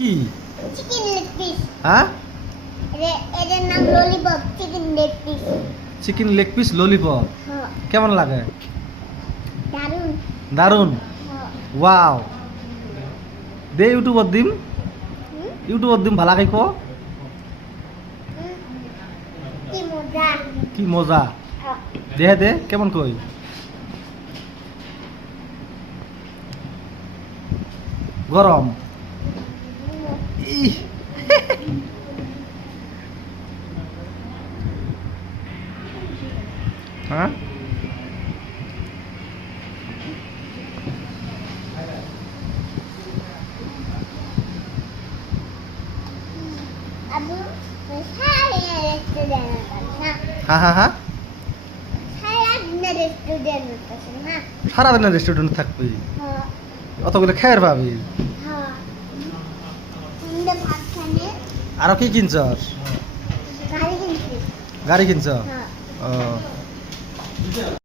কি chicken leg piece. হ্যাঁ এর নাম lollipop chicken leg piece. Chicken leg piece lollipop হ্যাঁ কেমন লাগে? দারুন। দারুন হ্যাঁ ওয়াও দে ইউটিউবত দিম ভালা খাই ক কি মজা। কি মজা হ্যাঁ দে কেমন কই গরম ইহ হ্যাঁ আবু সারা রেস্টুরেন্ট না হ্যাঁ সারা দিনের রেস্টুরেন্ট না। সারাদিন রেস্টুরেন্ট থাকবি হ্যাঁ অতগুলো খেয়ার পাবি হ্যাঁ আমরা ভাত খানে আরো কি কিনছস গাড়ি কিনছি। গাড়ি কিনছ হ্যাঁ ও